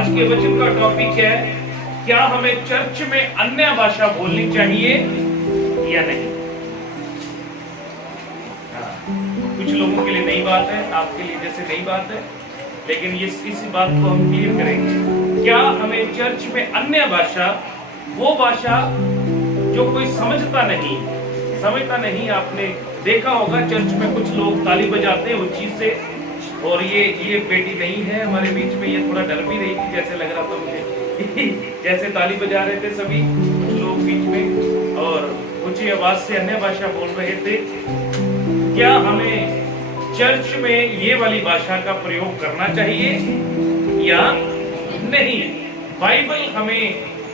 आज के वचन का टॉपिक है, क्या हमें चर्च में अन्य भाषा बोलनी चाहिए या नहीं। कुछ लोगों के लिए नई बात है, आपके लिए जैसे नई बात है, लेकिन ये इस बात को हम क्लियर करेंगे। क्या हमें चर्च में अन्य भाषा, वो भाषा जो कोई समझता नहीं, आपने देखा होगा चर्च में कुछ लोग ताली बजाते हैं उस चीज से, और ये बेटी नहीं है हमारे बीच में, ये थोड़ा डर भी रही थी जैसे लग रहा था मुझे जैसे ताली बजा रहे थे सभी लोग बीच में और ऊंची आवाज से अन्य भाषा बोल रहे थे। क्या हमें चर्च में ये वाली भाषा का प्रयोग करना चाहिए या नहीं? बाइबल हमें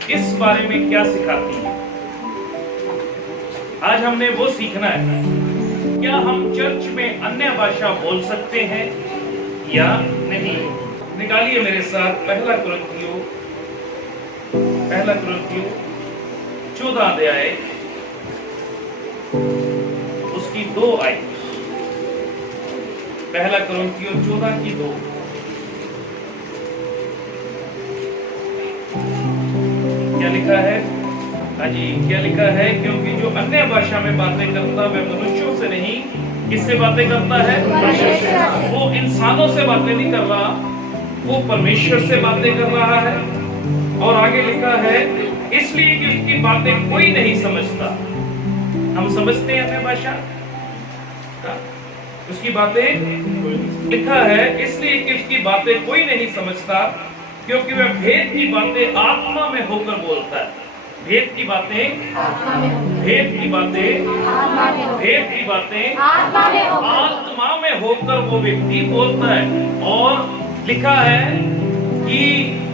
इस बारे में क्या सिखाती है, आज हमने वो सीखना है। क्या हम चर्च में अन्य भाषा बोल सकते हैं या नहीं? निकालिए मेरे साथ पहला कुरिन्थियों 14 अध्याय उसकी 2 आयत। पहला कुरिन्थियों 14 की 2। क्या लिखा है? हाँ जी, क्या लिखा है? क्योंकि जो अन्य भाषा में बातें करता वह मनुष्यों से नहीं, किससे बातें करता है? वो इंसानों से बातें नहीं कर रहा, वो परमेश्वर से बातें कर रहा है। और आगे लिखा है, इसलिए कि उसकी बातें कोई नहीं समझता। हम समझते हैं अन्य भाषा, उसकी बातें लिखा है, इसलिए कि उसकी बातें कोई नहीं समझता, क्योंकि वह भेद की बातें आत्मा में होकर बोलता है। भेद की बातें आत्मा में होकर वो व्यक्ति बोलता है। और लिखा है कि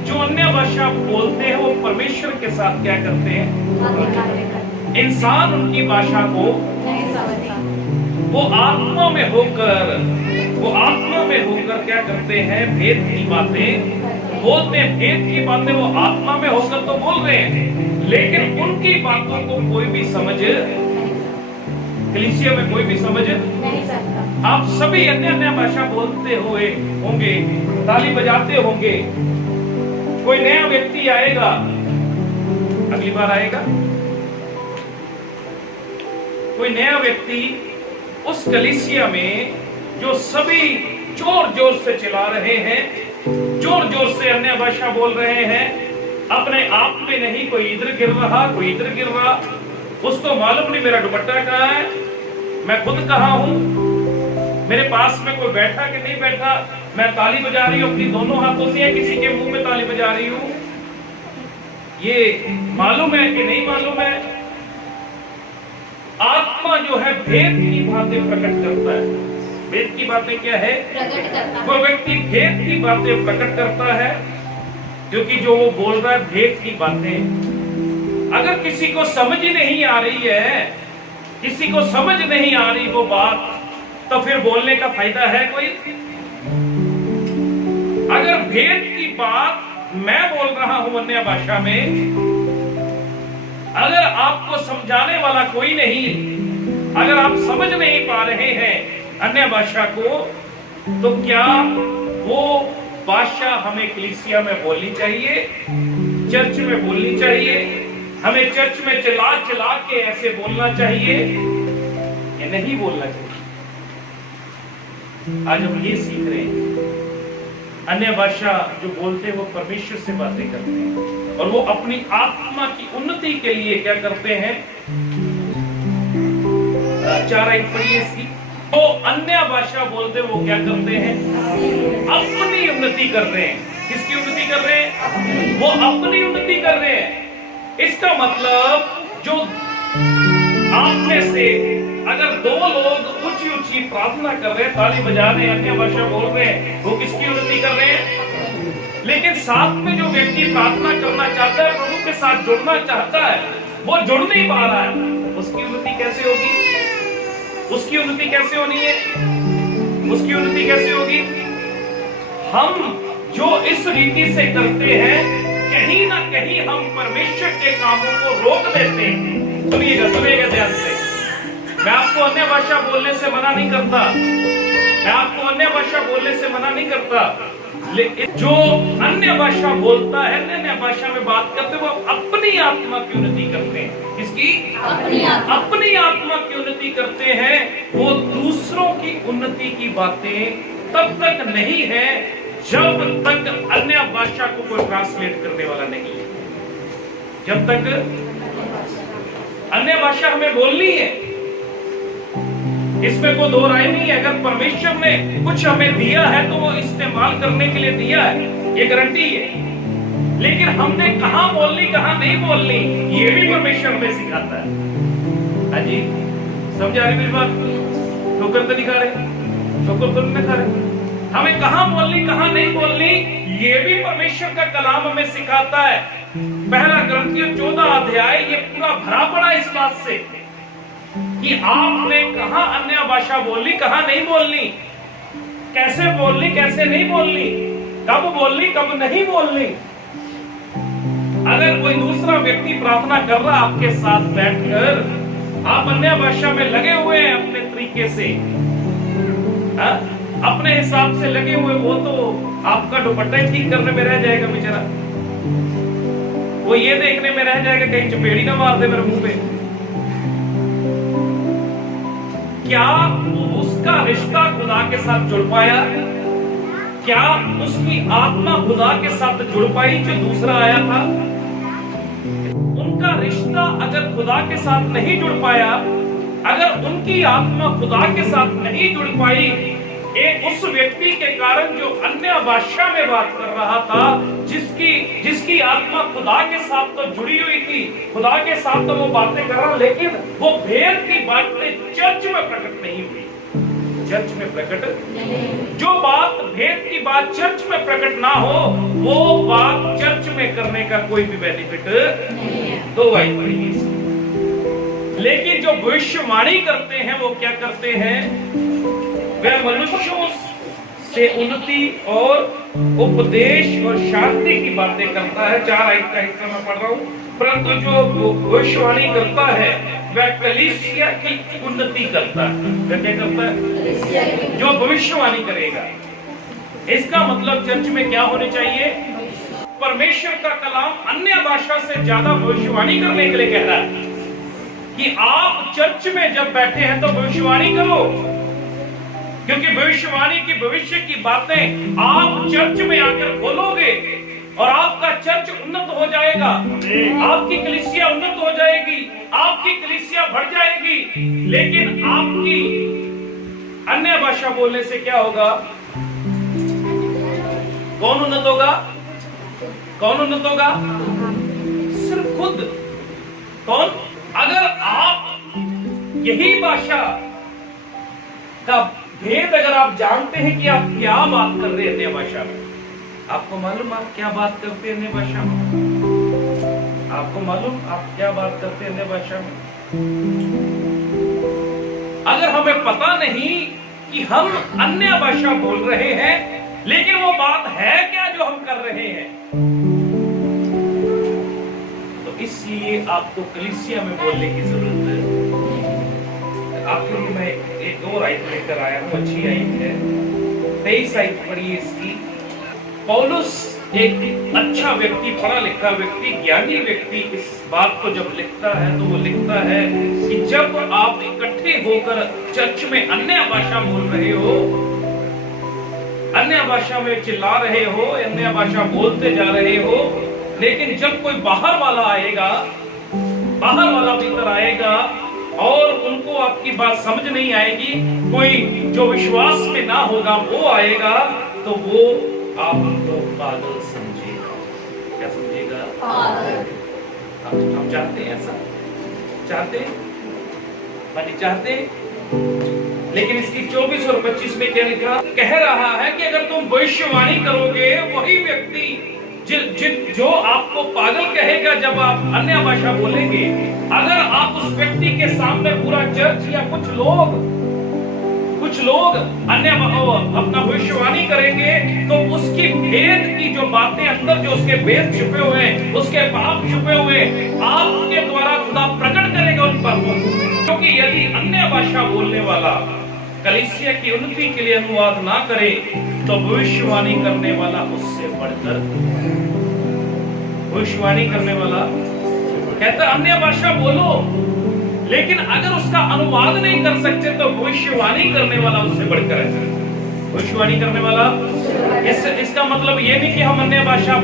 जो अन्य भाषा बोलते हैं वो परमेश्वर के साथ क्या करते हैं? इंसान उनकी भाषा को वो आत्मा में होकर क्या करते हैं? भेद की बातें बोलते हैं। भेद की बातें वो आत्मा में होकर तो बोल रहे हैं, लेकिन उनकी बातों को कोई भी समझ, कलीसिया में कोई भी समझ नहीं सकता। आप सभी अन्य भाषा बोलते हुए होंगे, ताली बजाते होंगे। कोई नया व्यक्ति आएगा, अगली बार आएगा, कोई नया व्यक्ति उस कलीसिया में जो सभी जोर जोर से चिल्ला रहे हैं, जोर जोर से अन्य भाषा बोल रहे हैं, अपने आप में नहीं, कोई इधर गिर रहा, कोई इधर गिर रहा, उसको मालूम नहीं मेरा दुपट्टा कहाँ है, मैं खुद कहाँ हूं, मेरे पास में कोई बैठा कि नहीं बैठा, मैं ताली बजा रही हूं अपनी दोनों हाथों से या किसी के मुंह में ताली बजा रही हूं, ये मालूम है कि नहीं मालूम है? आत्मा जो है भेद की बातें प्रकट करता है। भेद की बातें क्या है? वो व्यक्ति भेद की बातें प्रकट करता है, क्योंकि जो वो बोल रहा है भेद की बातें। अगर किसी को समझ ही नहीं आ रही है, किसी को समझ नहीं आ रही वो बात, तो फिर बोलने का फायदा है कोई? अगर भेद की बात मैं बोल रहा हूं अन्य भाषा में, अगर आपको समझाने वाला कोई नहीं, अगर आप समझ नहीं पा रहे हैं अन्य भाषा को, तो क्या वो भाषा हमें कलीसिया में बोलनी चाहिए, चर्च में बोलनी चाहिए? हमें चर्च में चिल्ला के ऐसे बोलना चाहिए या नहीं बोलना चाहिए? आज हम ये सीख रहे हैं। अन्य भाषा जो बोलते हैं वो परमेश्वर से बातें करते हैं, और वो अपनी आत्मा की उन्नति के लिए क्या करते हैं? 4 आयत पढ़िए इसकी। तो अन्य भाषा बोलते वो क्या करते हैं? अपनी उन्नति कर रहे हैं। किसकी उन्नति कर रहे हैं? वो अपनी उन्नति कर रहे हैं। इसका मतलब जो आप में से अगर 2 लोग ऊंची ऊंची प्रार्थना कर रहे हैं, ताली बजा रहे हैं, अन्य भाषा बोल रहे हैं, वो किसकी उन्नति कर रहे हैं? लेकिन साथ में जो व्यक्ति प्रार्थना करना चाहता है, प्रभु के साथ जुड़ना चाहता है, वो जुड़ नहीं पा रहा है, उसकी उन्नति कैसे होगी? उसकी उन्नति कैसे होनी है? उसकी उन्नति कैसे होगी? हम जो इस रीति से करते हैं, कहीं ना कहीं हम परमेश्वर के कामों को रोक देते हैं। सुनिएगा ध्यान से, मैं आपको अन्य भाषा बोलने से मना नहीं करता, मैं आपको अन्य भाषा बोलने से मना नहीं करता, लेकिन जो अन्य भाषा बोलता है, अन्य भाषा में बात करते, वो अपनी आत्मा की उन्नति करते हैं। किसकी? अपनी आत्मा की उन्नति करते हैं। वो दूसरों की उन्नति की बातें तब तक नहीं है जब तक अन्य भाषा को कोई ट्रांसलेट करने वाला नहीं है। जब तक अन्य भाषा हमें बोलनी है, इसमें कोई दो राय नहीं है। अगर परमेश्वर ने कुछ हमें दिया है तो वो इस्तेमाल करने के लिए दिया है, ये गारंटी है। लेकिन हमने कहां बोलनी कहां नहीं बोलनी, ये भी परमेश्वर हमें सिखाता है। हाँ जी, समझा रहे मेरी बात? ठोकर तो नहीं खा रहे, ठोकर तो नहीं खा रहे। हमें कहां बोलनी कहां नहीं बोलनी, ये भी परमेश्वर का कलाम हमें सिखाता है। पहला ग्रंथियों 14 अध्याय ये पूरा भरा पड़ा इस बात से कि आपने कहां अन्य भाषा बोलनी कहां नहीं बोलनी, कैसे बोलनी कैसे नहीं बोलनी, कब बोलनी कब नहीं बोलनी। अगर कोई दूसरा व्यक्ति प्रार्थना कर रहा आपके साथ बैठकर, आप अन्य भाषा में लगे हुए हैं अपने तरीके से, अपने हिसाब से लगे हुए, वो तो आपका दुपट्टा ही ठीक करने में रह जाएगा बेचारा। वो ये देखने में रह जाएगा कहीं चपेड़ी ना मार दे मेरे मुंह पे। क्या उसका रिश्ता खुदा के साथ जुड़ पाया? क्या उसकी आत्मा खुदा के साथ जुड़ पाई जो दूसरा आया था? उनका रिश्ता अगर खुदा के साथ नहीं जुड़ पाया, अगर उनकी आत्मा खुदा के साथ नहीं जुड़ पाई, उस व्यक्ति के कारण जो अन्य भाषा में बात कर रहा था, जिसकी आत्मा खुदा के साथ तो जुड़ी हुई थी, खुदा के साथ तो वो बातें कर रहा, लेकिन वो भेद की बातें चर्च में प्रकट नहीं हुई। चर्च में प्रकट, जो बात भेद की बात चर्च में प्रकट ना हो, वो बात चर्च में करने का कोई भी बेनिफिट तो वही पड़ेगी। लेकिन जो भविष्यवाणी करते हैं वो क्या करते हैं? वह मनुष्यों से उन्नति और उपदेश और शांति की बातें करता है। 4 आयत का हिस्सा मैं पढ़ रहा हूं। परंतु जो भविष्यवाणी करता है वह कलीसिया की उन्नति करता है। वह क्या करता है? जो भविष्यवाणी करेगा। इसका मतलब चर्च में क्या होने चाहिए? परमेश्वर का कलाम अन्य भाषा से ज्यादा भविष्यवाणी करने के लिए कह रहा है कि आप चर्च में जब बैठे हैं तो भविष्यवाणी करो, क्योंकि भविष्यवाणी की भविष्य की बातें आप चर्च में आकर खोलोगे और आपका चर्च उन्नत हो जाएगा, आपकी कलीसिया उन्नत हो जाएगी, आपकी कलीसिया बढ़ जाएगी। लेकिन आपकी अन्य भाषा बोलने से क्या होगा? कौन उन्नत होगा? कौन उन्नत होगा? सिर्फ खुद। कौन? अगर आप यही भाषा का भेद अगर आप जानते हैं कि आप क्या बात कर रहे हैं अन्य भाषा में, आपको मालूम आप क्या बात करते हैं अन्य भाषा में? आपको मालूम आप क्या बात करते हैं अन्य भाषा में? अगर हमें पता नहीं कि हम अन्य भाषा बोल रहे हैं, लेकिन वो बात है क्या जो हम कर रहे हैं, तो इसलिए आपको कलीसिया में बोलने की जरूरत है। आपके लिए मैं एक और आयत लेकर आया हूं, अच्छी आयत है। 23 आयत पढ़िए इसकी। पौलुस एक अच्छा व्यक्ति, पढ़ा लिखा व्यक्ति, ज्ञानी व्यक्ति इस बात को जब लिखता है तो वो लिखता है कि जब आप इकट्ठे होकर चर्च में अन्य भाषा बोल रहे हो, अन्य भाषा में चिल्ला रहे हो, अन्य भाषा बोलते जा रहे हो, लेकिन जब कोई बाहर वाला आएगा, बाहर वाला भीतर आएगा और उनको आपकी बात समझ नहीं आएगी, कोई जो विश्वास में ना होगा वो आएगा, तो वो आपको पागल समझेगा। क्या समझेगा? हम चाहते हैं ऐसा? चाहते हैं? चाहते? लेकिन इसकी 24 और 25 में क्या लिखा? कह रहा है कि अगर तुम भविष्यवाणी करोगे, वही व्यक्ति जो आपको पागल कहेगा जब आप अन्य भाषा बोलेंगे, अगर आप उस व्यक्ति के सामने पूरा चर्च या कुछ लोग अन्य अपना भविष्यवाणी करेंगे, तो उसकी भेद की जो बातें अंदर, जो उसके भेद छुपे हुए, उसके पाप छुपे हुए, आपके द्वारा खुदा प्रकट करेगा उन पर। क्योंकि यदि अन्य भाषा बोलने वाला कलीसिया की उन्नति के लिए अनुवाद ना करे तो भविष्यवाणी करने वाला उससे बढ़कर, भविष्यवाणी करने वाला कहता अन्य भाषा बोलो, लेकिन अगर उसका अनुवाद नहीं कर सकते तो भविष्यवाणी करने वाला उससे बढ़कर है। भविष्यवाणी करने वाला, इसका मतलब ये नहीं कि हम अन्य भाषा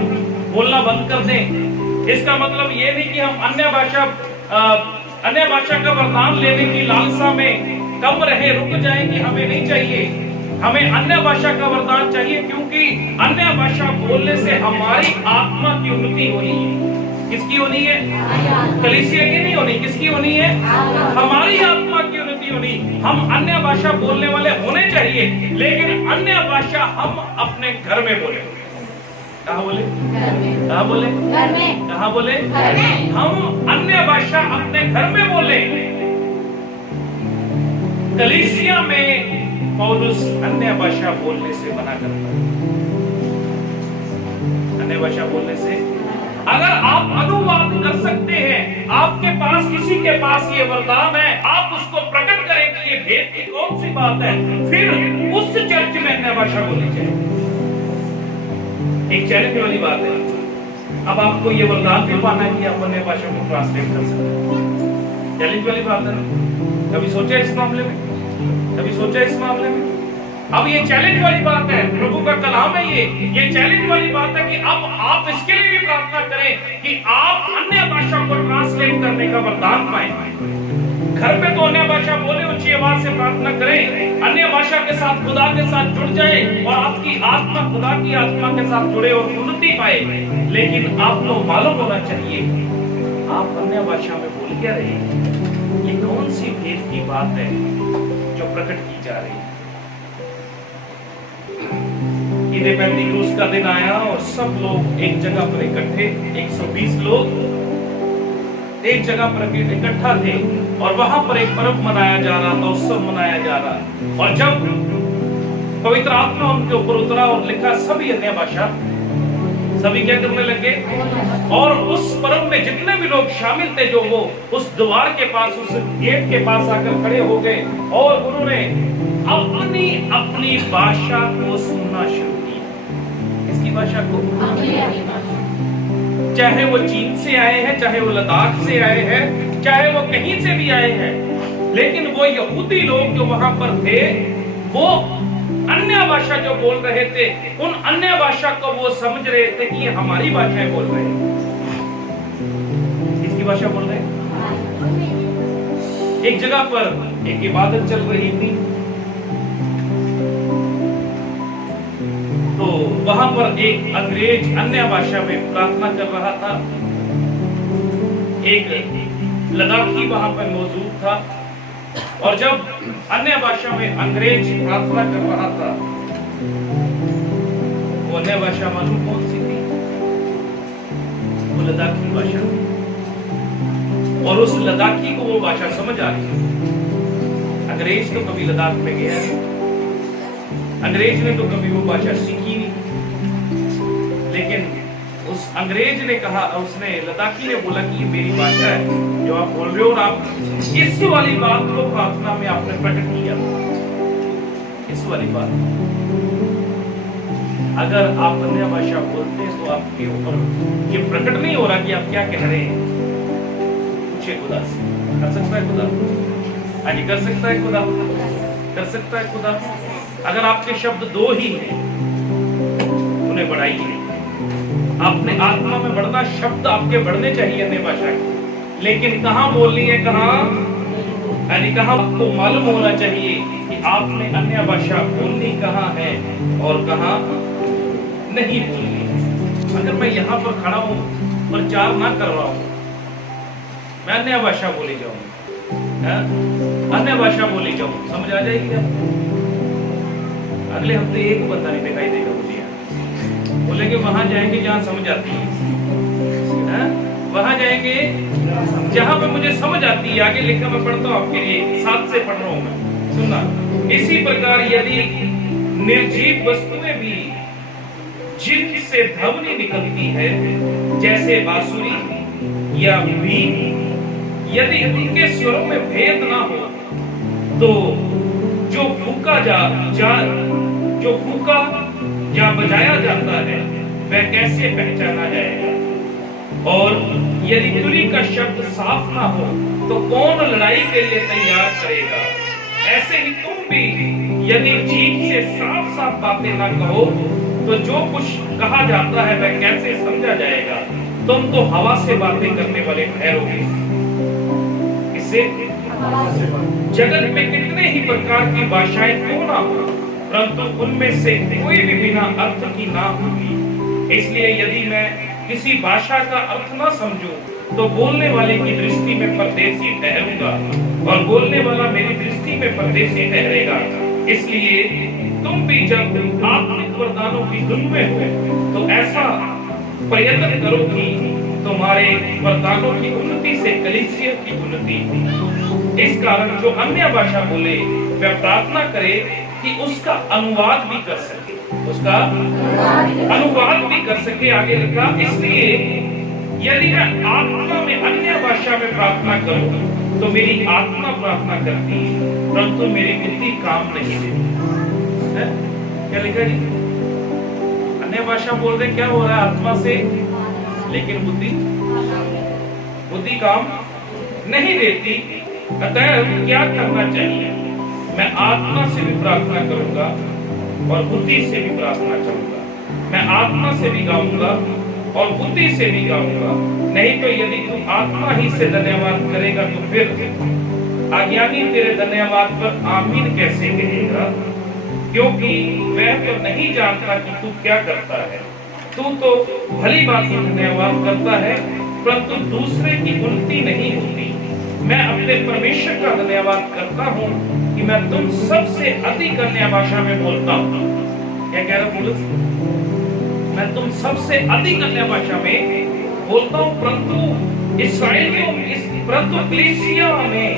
बोलना बंद कर दें। इसका मतलब ये नहीं कि हम अन्य भाषा का वरदान लेने की लालसा में कम रहे, रुक जाए कि हमें नहीं चाहिए। हमें अन्य भाषा का वरदान चाहिए, क्योंकि अन्य भाषा बोलने से हमारी आत्मा की उन्नति होनी है। किसकी होनी है? कलीसिया की नहीं होनी, किसकी होनी है? हमारी आत्मा की उन्नति होनी। हम अन्य भाषा बोलने वाले होने चाहिए, लेकिन अन्य भाषा हम अपने घर में बोले। कहाँ बोले? कहाँ बोले? कहाँ बोले? हम अन्य भाषा अपने घर में बोले। कलीसिया में पौलुस अन्य भाषा बोलने से मना करता है। अन्य भाषा बोलने से, अगर आप अनुवाद कर सकते हैं, आपके पास, किसी के पास ये वरदान है, आप उसको प्रकट करें कि ये भेद की कौन सी बात है, फिर उस चर्च में अन्य भाषा बोलनी चाहिए। एक चैलेंज वाली बात है। अब आपको ये वरदान भी पाना है कि आप अन्य भाषा को ट्रांसलेट कर सकते। चैलेंज वाली बात है ना? कभी सोचा इस मामले में? कभी सोचा इस मामले में? अब ये चैलेंज वाली बात है, प्रभु का कलाम है ये चैलेंज वाली बात है कि अब आप इसके लिए भी प्रार्थना करें कि आप अन्य भाषा को ट्रांसलेट करने का वरदान पाएं। घर पे तो अन्य भाषा बोले, ऊंची आवाज से प्रार्थना करें, अन्य भाषा के साथ, खुदा के साथ जुड़ जाए और आपकी आत्मा खुदा की आत्मा के साथ जुड़े और उन्नति पाए। लेकिन आपको मालूम होना चाहिए आप अन्य भाषा में बोल क्या रहे हैं, ये कौन सी भेद की बात है जो प्रकट की जा रही है। ईद पेंतीकोस्त का दिन आया और सब लोग एक जगह पर इकट्ठे, 120 लोग एक जगह पर इकट्ठा थे और वहां पर एक पर्व मनाया जा रहा था, उत्सव मनाया जा रहा। और जब पवित्र आत्मा उनके ऊपर उतरा और लिखा सभी अन्य भाषा, सभी क्या करने लगे। और उस पर्व में जितने भी लोग शामिल थे, जो वो उस द्वार के पास, उस गेट के पास आकर खड़े हो गए और उन्होंने अपनी अपनी भाषा को सुनना शुरू किया। किसकी भाषा को? चाहे वो चीन से आए हैं, चाहे वो लद्दाख से आए हैं, चाहे वो कहीं से भी आए हैं, लेकिन वो यहूदी लोग जो वहां पर थे, वो अन्य भाषा जो बोल रहे थे, उन अन्य भाषा को वो समझ रहे थे कि ये हमारी भाषाएं बोल रहे हैं। किसकी भाषा बोल रहे हैं? एक जगह पर एक इबादत चल रही थी, तो वहां पर एक अंग्रेज अन्य भाषा में प्रार्थना कर रहा था। एक लद्दाखी वहां पर मौजूद था, और जब अन्य भाषा में अंग्रेज प्रार्थना कर रहा था, वो अन्य भाषा मालूम कौन सी थी? वो लद्दाखी भाषा। और उस लद्दाखी को वो भाषा समझ आ रही। अंग्रेज तो कभी लद्दाख में गया नहीं, अंग्रेज ने तो कभी वो भाषा सीखी नहीं, लेकिन उस अंग्रेज ने कहा, उसने लद्दाखी ने बोला कि ये मेरी भाषा है जो आप बोल रहे हो, और आप इस वाली बात को प्रार्थना में आपने प्रकट किया। इस वाली बात, अगर आप अन्य भाषा बोलते हैं तो आपके ऊपर ये प्रकट नहीं हो रहा कि आप क्या कह रहे हैं। पूछे खुदा से, कर सकता है खुदा? आज कर सकता है खुदा? कर सकता है खुदा? अगर आपके शब्द दो ही हैं, उन्हें बढ़ाइए। आपने आत्मा में बढ़ना, शब्द आपके बढ़ने चाहिए अन्य भाषा के, लेकिन कहाँ बोलनी है, कहाँ, यानी कहाँ आपको मालूम होना चाहिए कि आपने अन्य भाषा बोलनी कहाँ है और कहाँ नहीं बोलनी। अगर मैं यहाँ पर खड़ा हूँ, प्रचार ना कर रहा हूँ, मैं अन्य भाषा बोली जाऊँ, अन्य भाषा बोली जाऊँ, समझ आ जाएगी आपको? अगले हफ्ते एक बंदा नहीं दिखाई देगा मुझे, बोलेंगे वहां जाएंगे जहां समझ आती है, वहां जाएंगे जहां पे मुझे समझ आती है। आगे लिखा मैं पढ़ता हूं आपके लिए, 7 से पढ़ रहा हूं मैं, सुनना। इसी प्रकार यदि निर्जीव वस्तुएं भी जिनसे ध्वनि निकलती है, जैसे बांसुरी या वीण, यदि उनके स्वरों में भेद ना हो, तो जो जो फूका या बजाया जाता है वह कैसे पहचाना जाएगा? और यदि तुरी का शब्द साफ ना हो तो कौन लड़ाई के लिए तैयार करेगा? ऐसे ही तुम भी यदि जीभ से साफ साफ बातें ना कहो तो जो कुछ कहा जाता है वह कैसे समझा जाएगा? तुम तो हवा से बातें करने वाले ठहरोगे। इससे जगत में कितने ही प्रकार की भाषाएं क्यों ना हो, परंतु उनमें से कोई भी बिना अर्थ की ना होगी। इसलिए यदि मैं किसी भाषा का अर्थ ना समझूं तो बोलने वाले की दृष्टि में परदेशी ठहरूंगा और बोलने वाला मेरी दृष्टि में परदेशी ठहरेगा। इसलिए तुम भी जब आत्मिक वरदानों की धुन में हो तो ऐसा प्रयत्न करो कि तुम्हारे वरदानों की उन्नति से कलीसिया की उन्नति हो। इस कारण जो अन्य भाषा बोले वह प्रार्थना करे कि उसका अनुवाद भी कर सके, उसका अनुवाद भी कर सके। आगे लिखा, इसलिए यदि मैं आत्मा में अन्य भाषा में प्रार्थना करूं तो मेरी आत्मा प्रार्थना करती है परंतु मेरी बुद्धि काम नहीं देती है। क्या लिखा जी? अन्य भाषा बोल रहे, क्या हो रहा है आत्मा से, लेकिन बुद्धि काम नहीं देती। अतः क्या करना चाहिए? मैं आत्मा से भी प्रार्थना करूंगा और बुद्धि से भी प्रार्थना करूंगा। मैं आत्मा से भी गाऊंगा और बुद्धि से भी गाऊंगा। नहीं तो यदि तू आत्मा ही से धन्यवाद करेगा तो फिर अज्ञानी तेरे धन्यवाद पर आमीन कैसे कहेगा? क्योंकि वह तो नहीं जानता कि तू क्या करता है। तू तो भली बात से धन्यवाद करता है परंतु दूसरे की उन्नति नहीं होती। मैं अपने परमेश्वर का धन्यवाद करता हूँ कि मैं तुम सबसे अधिक अन्य भाषा में बोलता हूँ। क्या कह रहा पुरुष? मैं तुम सबसे अधिक अन्य भाषा में बोलता हूँ परंतु इस्राएलियों परंतु कलीसिया में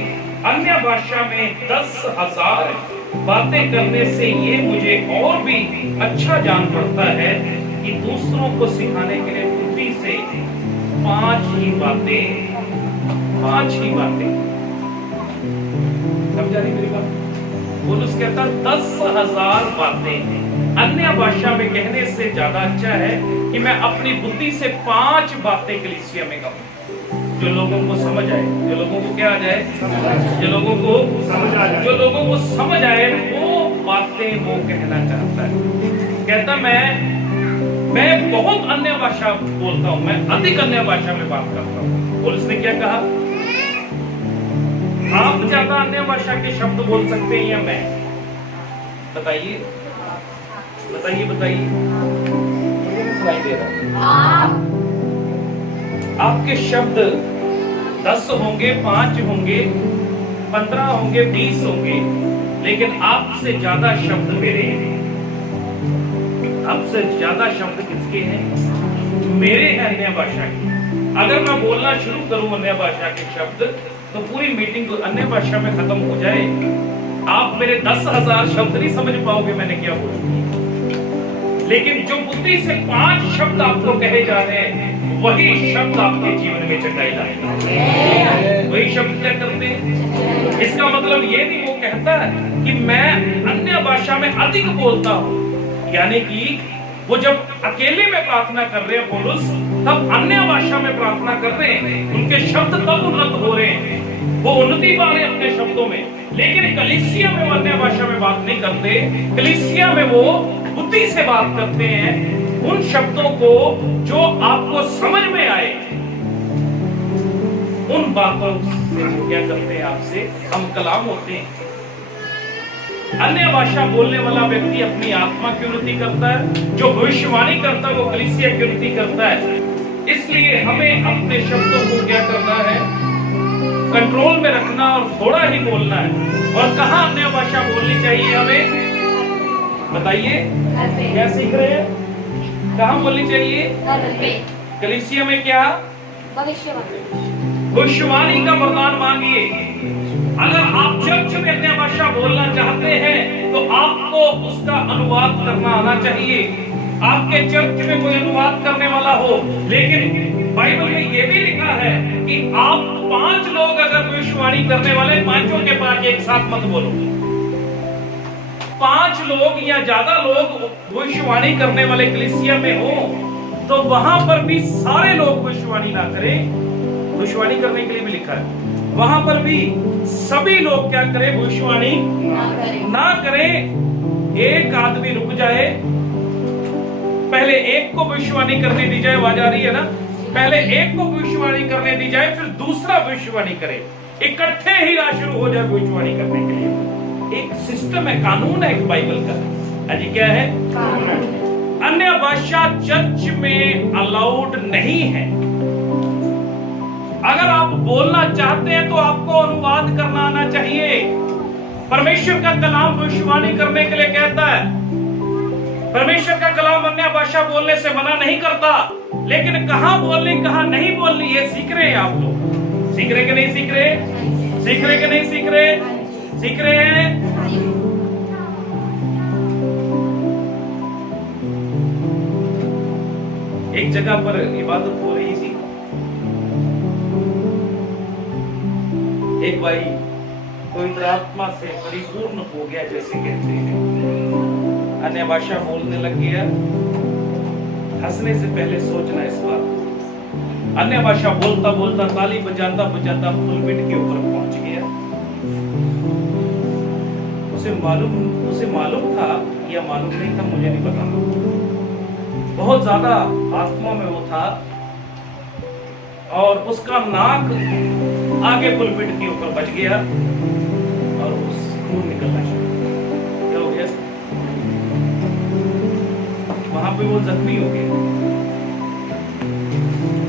अन्य भाषा में 10,000 बातें करने से ये मुझे और भी अच्छा जान पड़ता है कि दूसरों को सिखाने के लिए बुद्धि से 5 ही बातें समझा रही मेरी बात? पुरुष कहता 10,000 बातें अन्य भाषा में कहने से ज्यादा अच्छा है कि मैं अपनी बुद्धि से 5 बातें कलीसिया में कहूं जो लोगों को समझ आए। जो लोगों को क्या आ जाए? जो लोगों को समझ आ जाए। जो लोगों को समझ आए वो बातें वो कहना चाहता है। कहता मैं बहुत अन्य भाषा बोलता हूँ, मैं अधिक अन्य भाषा में बात करता हूँ। और उसने क्या कहा? आप ज्यादा अन्य भाषा के शब्द बोल सकते हैं या मैं? बताइए बताइए बताइए। सुनाई दे रहा? आपके शब्द 10 होंगे, 5 होंगे, 15 होंगे, 20 होंगे, लेकिन आपसे ज्यादा शब्द मेरे हैं। आपसे ज्यादा शब्द किसके हैं? मेरे हैं, अन्य भाषा के। अगर मैं बोलना शुरू करूं अन्य भाषा के शब्द तो पूरी मीटिंग अन्य भाषा में खत्म हो जाए। आप मेरे 10,000 शब्द नहीं समझ पाओगे मैंने क्या बोला। लेकिन जो बुद्धि से 5 शब्द आपको कहे जा रहे हैं वही शब्द आपके जीवन में चटाई लाएंगे। वही शब्द क्या करते हैं? इसका मतलब ये नहीं वो कहता है कि मैं अन्य भाषा में अधिक बोलता हूँ, यानी कि वो जब अकेले में प्रार्थना कर रहे हैं पौलुस, तब अन्य भाषा में प्रार्थना कर रहे हैं, उनके शब्द तब उन्नत हो रहे हैं, वो उन्नति पा रहे हैं अपने शब्दों में। लेकिन कलीसिया में वो अन्य भाषा में बात नहीं करते। कलीसिया में वो बुद्धि से बात करते हैं, उन शब्दों को जो आपको समझ में आए उन बातों से वो क्या करते हैं, आपसे हम कलाम होते हैं। अन्य भाषा बोलने वाला व्यक्ति अपनी आत्मा की उन्नति करता है, जो भविष्यवाणी करता है वो कलीसिया की उन्नति करता है। इसलिए हमें अपने शब्दों को क्या करना है? कंट्रोल में रखना और थोड़ा ही बोलना है। और कहाँ अन्य भाषा बोलनी चाहिए हमें? बताइए, क्या सीख रहे हैं? कहाँ बोलनी चाहिए? कलीसिया में क्या? भविष्यवाणी का वरदान मांगिए। अगर आप चर्च में अन्य भाषा बोलना चाहते हैं तो आपको उसका अनुवाद करना आना चाहिए। आपके चर्च में कोई अनुवाद करने वाला हो, लेकिन बाइबल में यह भी लिखा है कि आप 5 लोग अगर भविष्यवाणी करने वाले, 5 के पास एक साथ मत बोलो। 5 लोग या ज्यादा लोग भविष्यवाणी करने वाले कलीसिया में हो, तो वहां पर भी सारे लोग भविष्यवाणी ना करें। भविष्यवाणी करने के लिए भी लिखा है, वहां पर भी सभी लोग क्या करें, भविष्यवाणी ना करें। एक आदमी रुक जाए, पहले एक को भविष्यवाणी करने दी जाए, आवाज आ रही है ना, पहले एक को भविष्यवाणी करने दी जाए, फिर दूसरा भविष्यवाणी करे, इकट्ठे ही शुरू हो जाए भविष्यवाणी करने के लिए। एक सिस्टम है, कानून है एक बाइबल का। अजी क्या है? अन्य भाषा चर्च में अलाउड नहीं है। अगर आप बोलना चाहते हैं तो आपको अनुवाद करना आना चाहिए। परमेश्वर का कलाम भविष्यवाणी करने के लिए कहता है। परमेश्वर का कलाम अन्य भाषा बोलने से मना नहीं करता, लेकिन कहां बोलनी कहां नहीं बोलनी ये सीख रहे हैं आप लोग। सीख रहे कि नहीं सीख रहे? सीख रहे कि नहीं सीख रहे? सीख रहे हैं। एक जगह पर इबादत हो रही थी। एक भाई पवित्र आत्मा से परिपूर्ण हो गया, जैसे कहते हैं, अन्य भाषा बोलने लग गया। हंसने से पहले सोचना इस बात। अन्य भाषा बोलता बोलता, ताली बजाता बजाता पुलपिट के ऊपर पहुंच गया। उसे मालूम था या मालूम नहीं था, मुझे नहीं पता। बहुत ज्यादा आत्मा में वो था और उसका नाक आगे पुलपिट के ऊपर बच गया और उस खून निकलना शुरू। क्या हो गया? वहां पे वो जख्मी हो गया।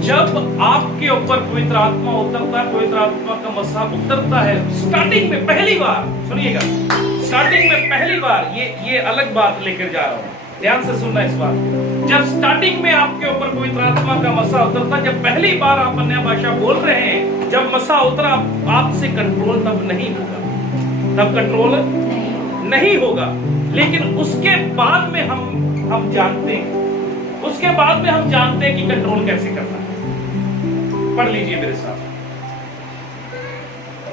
जब आपके ऊपर पवित्र आत्मा उतरता है, पवित्र आत्मा का मसा उतरता है, स्टार्टिंग में पहली बार, सुनिएगा, स्टार्टिंग में पहली बार, ये अलग बात लेकर जा रहा हूं, ध्यान से सुनना इस बात। जब स्टार्टिंग में आपके ऊपर पवित्र आत्मा का मसा उतरता, जब पहली बार आप अन्य भाषा बोल रहे हैं, जब मसा उतरा, आपसे कंट्रोल तब नहीं होगा, तब कंट्रोल नहीं होगा। लेकिन उसके बाद में हम जानते हैं, उसके बाद में हम जानते हैं कि कंट्रोल कैसे करना है। पढ़ लीजिए मेरे साथ,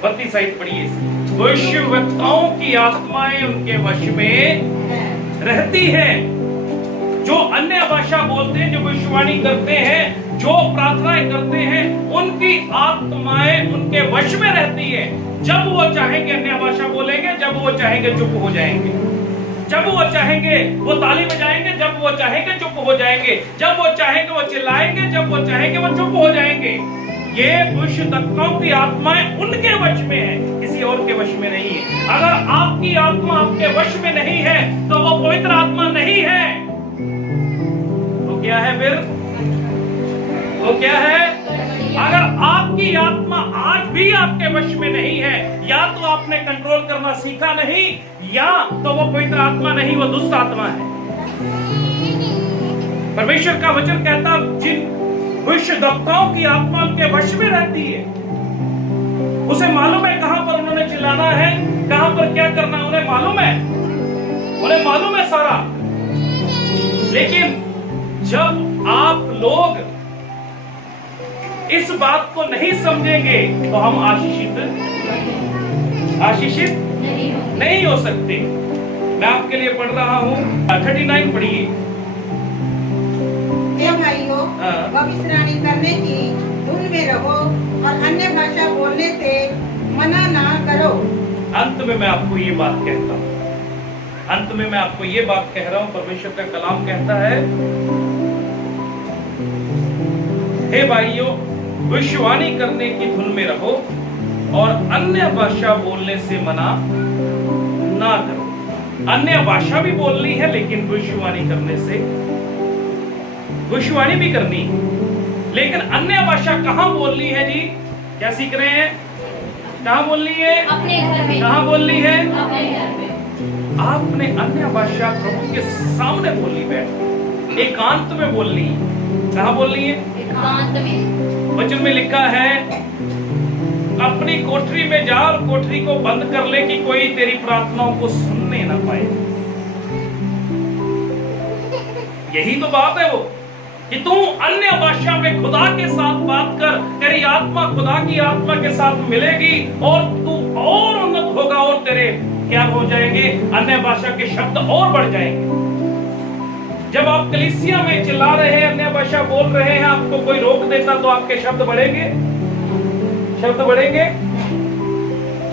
32 साइड पढ़िए। भविष्यवक्ताओं की आत्माएं उनके वश में रहती हैं। जो अन्य भाषा बोलते हैं, जो भविष्यवाणी करते हैं, जो प्रार्थनाएं करते हैं, उनकी आत्माएं उनके वश में रहती है। जब वो चाहेंगे अन्य भाषा बोलेंगे, जब वो चाहेंगे चुप हो जाएंगे, जब वो चाहेंगे वो ताली बजाएंगे, जब वो चाहेंगे चुप हो जाएंगे, जब वो चाहेंगे वो चिल्लाएंगे, जब वो चाहेंगे वो चुप हो जाएंगे। ये भविष्यवक्ताओं की आत्माएं उनके वश में है, किसी और के वश में नहीं है। अगर आपकी आत्मा आपके वश में नहीं है तो वो पवित्र आत्मा नहीं है। तो क्या है फिर? तो क्या है? अगर आपकी आत्मा आज भी आपके वश में नहीं है, या तो आपने कंट्रोल करना सीखा नहीं, या तो वो पवित्र आत्मा नहीं, वो दुष्ट आत्मा है। परमेश्वर का वचन कहता, जिन भविष्यवक्ताओं की आत्मा उनके वश में रहती है, उसे मालूम है कहां पर उन्होंने चिल्लाना है, कहां पर क्या करना है, उन्हें मालूम है, उन्हें मालूम है सारा। लेकिन जब आप लोग इस बात को नहीं समझेंगे तो हम आशीषित नहीं हो सकते। मैं आपके लिए पढ़ रहा हूं, 39 पढ़िए। हे भाइयों, भविष्यवाणी करने की धुन में रहो और अन्य भाषा बोलने से मना ना करो। अंत में मैं आपको ये बात कहता हूं, अंत में मैं आपको ये बात कह रहा हूं, परमेश्वर का कलाम कहता है, हे भाइयों, भविष्यवाणी करने की धुन में रहो और अन्य भाषा बोलने से मना ना करो। अन्य भाषा भी बोलनी है, लेकिन भविष्यवाणी करने से, भविष्यवाणी भी करनी है, लेकिन अन्य भाषा कहां बोलनी है जी? क्या सीख रहे हैं? कहां बोलनी है? अपने घर में। कहां बोलनी है? अपने घर में। आपने अन्य भाषा प्रभु के सामने बोलनी, बैठ एकांत में बोलनी है। कहां बोलनी है? एकांत में। वचन में लिखा है, अपनी कोठरी में जा और कोठरी को बंद कर ले कि कोई तेरी प्रार्थनाओं को सुनने ना पाए। यही तो बात है वो, कि तू अन्य भाषा में खुदा के साथ बात कर, तेरी आत्मा खुदा की आत्मा के साथ मिलेगी और तू और उन्नत होगा और तेरे क्या हो जाएंगे, अन्य भाषा के शब्द और बढ़ जाएंगे। जब आप कलीसिया में चिल्ला रहे हैं, अन्य भाषा बोल रहे हैं, आपको कोई रोक देता तो आपके शब्द बढ़ेंगे? शब्द बढ़ेंगे?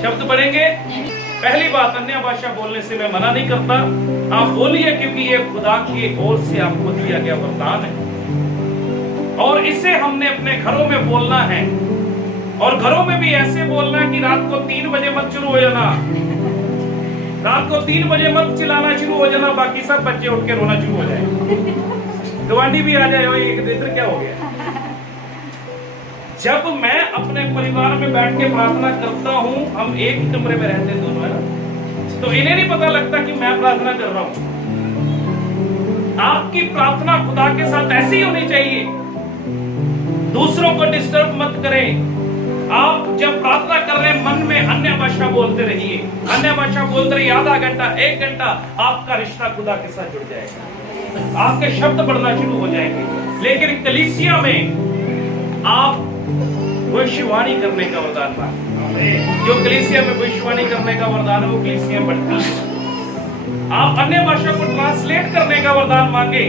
शब्द बढ़ेंगे? पहली बात, अन्य भाषा बोलने से मैं मना नहीं करता, आप बोलिए, क्योंकि ये खुदा की ओर से आपको दिया गया वरदान है और इसे हमने अपने घरों में बोलना है। और घरों में भी ऐसे बोलना है कि रात को 3 बजे मत शुरू हो जाना, रात को 3 बजे मत चिल्लाना शुरू हो जाना, बाकी सब बच्चे उठ के रोना शुरू हो जाए, गवांडी भी आ जाए, एक इधर क्या हो गया। जब मैं अपने परिवार में बैठ के प्रार्थना करता हूं, हम एक ही कमरे में रहते हैं दोनों, है ना, तो इन्हें नहीं पता लगता कि मैं प्रार्थना कर रहा हूं। आपकी प्रार्थना खुदा के साथ ऐसी होनी चाहिए, दूसरों को डिस्टर्ब मत करें। आप जब प्रार्थना कर रहे हैं, मन में अन्य भाषा बोलते रहिए, अन्य भाषा बोलते रहिए, आधा घंटा 1 घंटा, आपका रिश्ता खुदा के साथ जुड़ जाएगा, आपके शब्द बढ़ना शुरू हो जाएंगे। लेकिन कलीसिया में आप भविष्यवाणी करने का वरदान मांगे, जो कलीसिया में भविष्यवाणी करने का वरदान है वो कलीसिया में बढ़ती है। आप अन्य भाषा को ट्रांसलेट करने का वरदान मांगे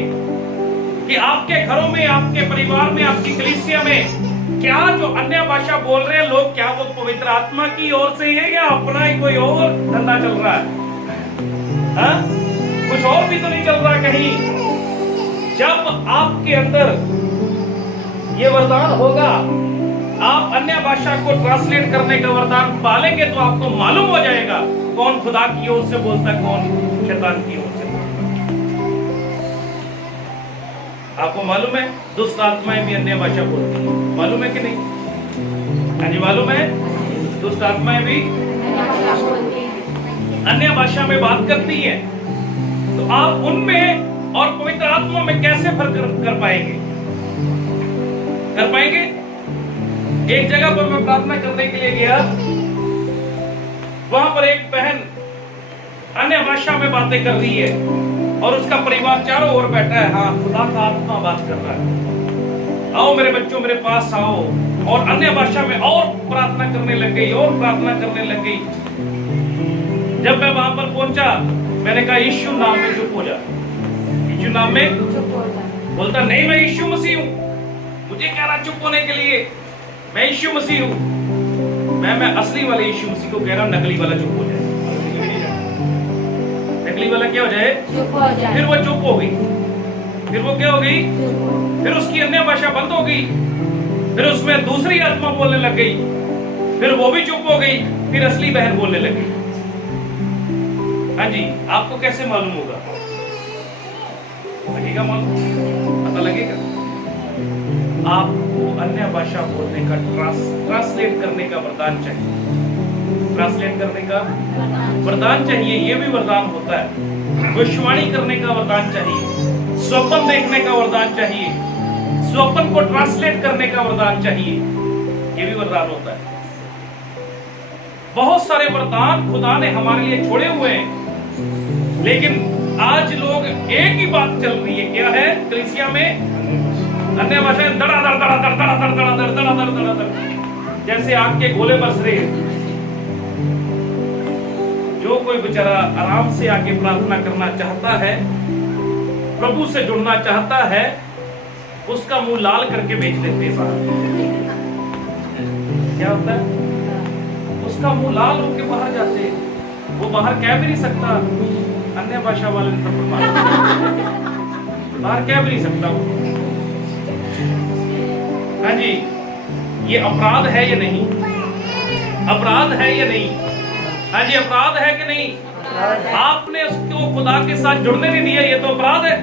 कि आपके घरों में, आपके परिवार में, आपकी कलीसिया में क्या जो अन्य भाषा बोल रहे हैं लोग, क्या वो पवित्र आत्मा की ओर से है या अपना ही कोई और धंधा चल रहा है? हा? कुछ और भी तो नहीं चल रहा कहीं। जब आपके अंदर ये वरदान होगा, आप अन्य भाषा को ट्रांसलेट करने का वरदान पालेंगे, तो आपको मालूम हो जाएगा कौन खुदा की ओर से बोलता है, कौन शैतान की ओर से बोलता है। आपको मालूम है दुष्ट आत्माएं भी अन्य भाषा बोलती है, मालूम है कि नहीं? हाँ जी, मालूम है, दुष्ट आत्माएं भी अन्य भाषा में बात करती है। तो आप उनमें और पवित्र आत्मा में कैसे फर्क कर पाएंगे? कर पाएंगे? एक जगह पर मैं प्रार्थना करने के लिए गया, वहां पर एक बहन अन्य भाषा में बातें कर रही है और उसका परिवार चारों ओर बैठा है। हाँ, खुदा का आत्मा बात कर रहा है, आओ मेरे बच्चों मेरे पास आओ, और अन्य भाषा में और प्रार्थना करने लग गई और प्रार्थना करने लग गई। जब मैं वहां पर पहुंचा, मैंने कहा यीशु नाम में चुप हो जा, यीशु नाम में। बोलता नहीं, मैं यीशु मसीह हूं, मुझे कह रहा चुप होने के लिए, मैं यीशु मसीह हूं। मैं असली वाले यीशु मसीह को कह रहा हूं, नकली वाला चुप हो जाए। नकली वाला क्या हो जाए? चुप हो जाए। फिर वो चुप हो गई, फिर वो क्या हो गई? फिर उसकी अन्य भाषा बंद हो गई, फिर उसमें दूसरी आत्मा बोलने लग गई, फिर वो भी चुप हो गई, फिर असली बहन बोलने लगी। हाँ जी, आपको कैसे मालूम होगा? लगेगा मालूम, पता लगेगा। आपको अन्य भाषा बोलने का ट्रांसलेट करने का वरदान चाहिए, ट्रांसलेट करने का वरदान चाहिए। ये भी वरदान होता है। भविष्यवाणी करने का वरदान चाहिए, स्वप्न देखने का वरदान चाहिए, स्वप्न को ट्रांसलेट करने का वरदान चाहिए, ये भी वरदान होता है। बहुत सारे वरदान खुदा ने हमारे लिए छोड़े हुए हैं, लेकिन आज लोग एक ही बात चल रही है, क्या है? कलीसिया में अन्य भाषाएं धड़ाधड़ धड़ाधड़ धड़ाधड़ धड़ाधड़ धड़ाधड़ धड़ाधड़ जैसे आग के गोले बरस रहे हैं। जो कोई बेचारा आराम से आके प्रार्थना करना चाहता है, प्रभु से जुड़ना चाहता है, उसका मुंह लाल करके भेज देते हैं बाहर। क्या होता है? उसका मुंह लाल होके बाहर जाते हैं, वो बाहर कह भी नहीं सकता। अन्य भाषा वाले ने थप्पड़ मारा, बाहर कह भी नहीं सकता वो। हाँ जी, ये अपराध है या नहीं? अपराध है या नहीं? हाँ जी, अपराध है कि नहीं? आपने उसको खुदा के साथ जुड़ने नहीं दिया, ये तो अपराध है।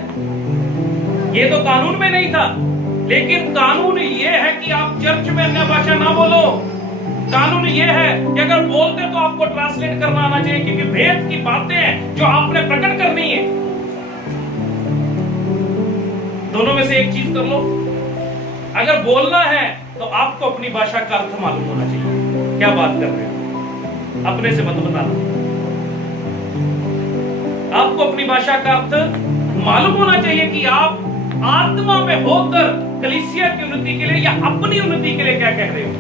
ये तो कानून में नहीं था, लेकिन कानून ये है कि आप चर्च में अन्य भाषा ना बोलो। कानून ये है कि अगर बोलते तो आपको ट्रांसलेट करना आना चाहिए, क्योंकि भेद की बातें हैं जो आपने प्रकट करनी है। दोनों में से एक चीज कर लो। अगर बोलना है तो आपको अपनी भाषा का अर्थ मालूम होना चाहिए। क्या बात कर रहे हो? अपने से मत बताना। आपको अपनी भाषा का अर्थ मालूम होना चाहिए कि आप आत्मा में होकर कलीसिया की उन्नति के लिए या अपनी उन्नति के लिए क्या कह रहे हो।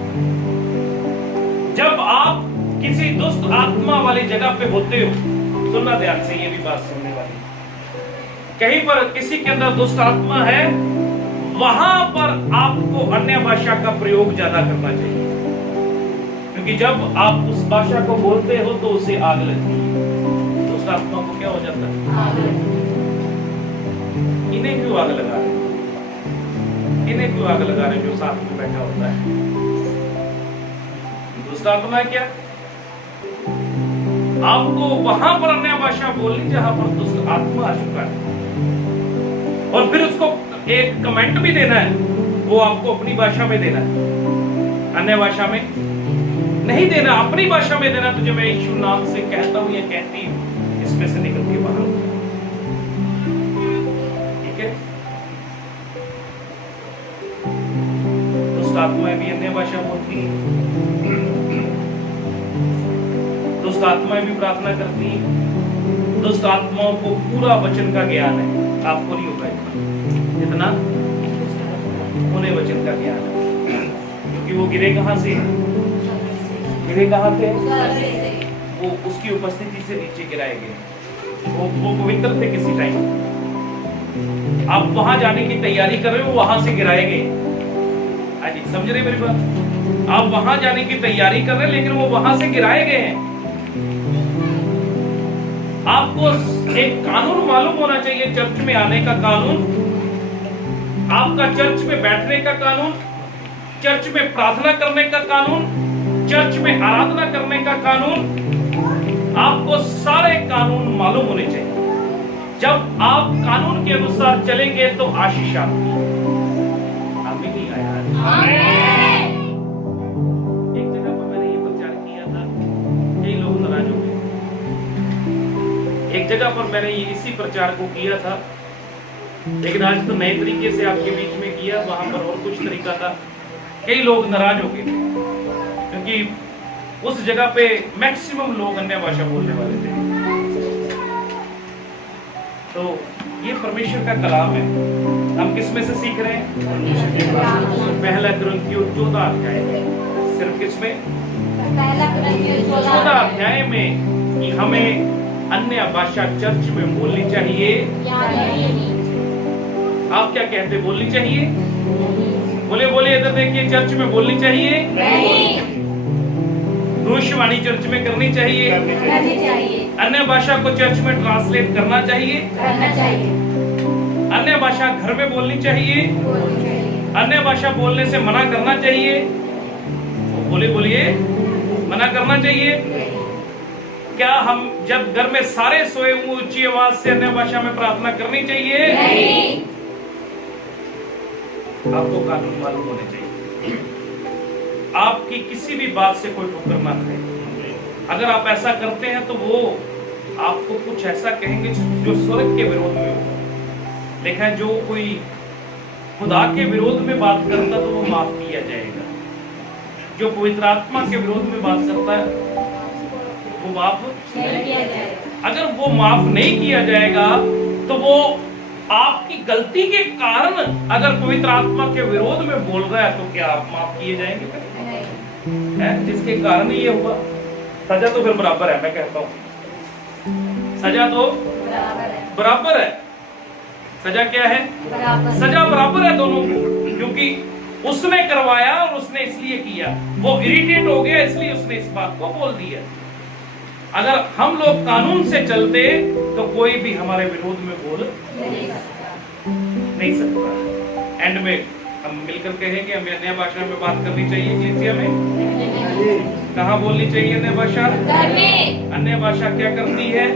जब आप किसी दुष्ट आत्मा वाली जगह पे होते हो, सुनना ध्यान से, ये भी बात सुनने वाली, कहीं पर किसी के अंदर दुष्ट आत्मा है, वहां पर आपको अन्य भाषा का प्रयोग ज्यादा करना चाहिए, क्योंकि जब आप उस भाषा को बोलते हो तो उसे आग लगती है। दुष्ट आत्मा को क्या हो जाता है? इन्हें क्यों आग लगा रहे, इन्हें क्यों आग लगा रहे जो साथ में बैठा होता है? दुष्ट आत्मा है क्या? आपको वहां पर अन्य भाषा बोलनी जहां पर दुष्ट आत्मा आ चुका है, और फिर उसको एक कमेंट भी देना है, वो आपको अपनी भाषा में देना है, अन्य भाषा में नहीं देना, अपनी भाषा में देना। तुझे मैं यीशु नाम से कहता हूं या कहती हूं, इसमें से निकल के बाहर, ठीक है? दुष्ट आत्माएं भी अन्य भाषा बोलती हैं, दुष्ट आत्माएं भी प्रार्थना करती हैं। दुष्ट आत्माओं को पूरा वचन का ज्ञान है, आपको नहीं होगा इतना, उन्हें वचन का ज्ञान है, क्योंकि वो गिरे कहां से? गिरे कहां थे? वो उसकी उपस्थिति से नीचे गिराए गए। वो पवित्र थे किसी टाइम, आप वहां जाने की तैयारी कर रहे हो, वहां से गिराए गए। आज समझ रहे मेरी बात? आप वहां जाने की तैयारी कर रहे हैं, लेकिन वो वहां से गिराए गए हैं। आपको एक कानून मालूम होना चाहिए, चर्च में आने का कानून, आपका चर्च में बैठने का कानून, चर्च में प्रार्थना करने का कानून, चर्च में आराधना करने का कानून, आपको सारे कानून मालूम होने चाहिए। जब आप कानून के अनुसार चलेंगे तो आशीष आपकी। अभी नहीं आया। एक जगह पर मैंने ये प्रचार किया था, कई लोग नाराज हो गए। एक जगह पर मैंने ये इसी प्रचार को किया था, लेकिन आज तो नए तरीके से आपके बीच में किया, वहां पर और कुछ तरीका था। कई लोग नाराज हो गए क्योंकि उस जगह पे मैक्सिमम लोग अन्य भाषा बोलने वाले थे। तो ये परमेश्वर का कलाम है, हम किस में से सीख रहे हैं? पहला कुरिन्थियों 14 अध्याय में, सिर्फ किसमें? 14 अध्याय में कि हमें अन्य भाषा चर्च में बोलनी चाहिए। आप क्या कहते, बोलनी चाहिए? बोले बोले इधर देखिए, चर्च में बोलनी चाहिए? भविष्यवाणी चर्च में करनी चाहिए? अन्य भाषा को चर्च में ट्रांसलेट करना चाहिए? अन्य भाषा घर में बोलनी चाहिए? अन्य भाषा बोलने से मना करना चाहिए? बोले बोलिए, मना करना चाहिए? क्या हम जब घर में सारे सोए हुए ऊंची आवाज से अन्य भाषा में प्रार्थना करनी चाहिए? नहीं। आपको कानून मालूम होने चाहिए, आपकी किसी भी बात से कोई ठोकर ना खाए। अगर आप ऐसा करते हैं तो वो आपको कुछ ऐसा कहेंगे जो स्वर्ग के विरोध में होगा। देखा, जो कोई खुदा के विरोध में बात करता तो वो माफ किया जाएगा, जो पवित्र आत्मा के विरोध में बात करता है वो माफ नहीं किया जाएगा। अगर वो माफ नहीं किया जाएगा तो वो आपकी गलती के कारण अगर पवित्र आत्मा के विरोध में बोल रहा है तो क्या आप माफ किए जाएंगे? है जिसके कारण ये हुआ। सजा तो फिर बराबर है, मैं कहता हूं सजा तो बराबर है। सजा क्या है? सजा बराबर है दोनों की, क्योंकि उसने करवाया और उसने इसलिए किया, वो इरिटेट हो गया इसलिए उसने इस बात को बोल दिया। अगर हम लोग कानून से चलते तो कोई भी हमारे विरोध में बोल नहीं सकता। एंड में हम मिलकर कहेंगे हमें अन्य भाषा में बात करनी चाहिए कलीसिया में। कहाँ बोलनी चाहिए अन्य भाषा? अन्य भाषा क्या करती है?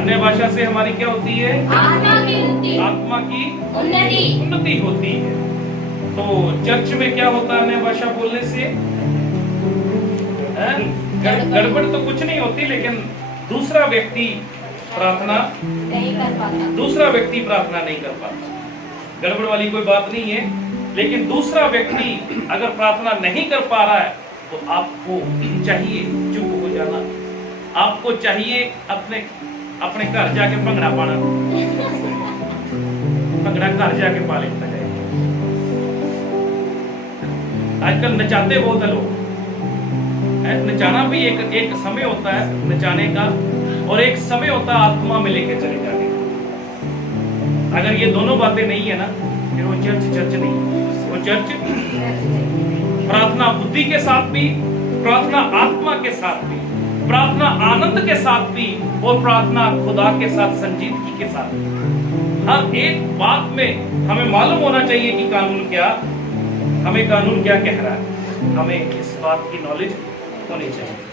अन्य भाषा से हमारी क्या होती है? आत्मा की उन्नति होती है। तो चर्च में क्या होता है अन्य भाषा बोलने से? गड़बड़ तो कुछ नहीं होती, लेकिन दूसरा व्यक्ति प्रार्थना नहीं कर पाता। गड़बड़ वाली कोई बात नहीं है, लेकिन दूसरा व्यक्ति अगर प्रार्थना नहीं कर पा रहा है तो आपको चाहिए चुप हो जाना। आपको चाहिए अपने घर जाके भंगड़ा पाना, भंगड़ा घर जाके पा लेता है। आजकल नचाते बहुत है लोग, नचाना भी एक समय होता है नचाने का, और एक समय होता है आत्मा में लेके चले जाने का। अगर ये दोनों बातें नहीं है ना, फिर वो चर्च नहीं है। वो चर्च प्रार्थना बुद्धि के साथ भी, प्रार्थना आत्मा के साथ भी, प्रार्थना आनंद के साथ भी, और प्रार्थना खुदा के साथ संजीदगी के साथ भी। हर एक बात में हमें मालूम होना चाहिए कि कानून क्या, हमें कानून क्या कह रहा है। हमें इस बात की नॉलेज होनी चाहिए।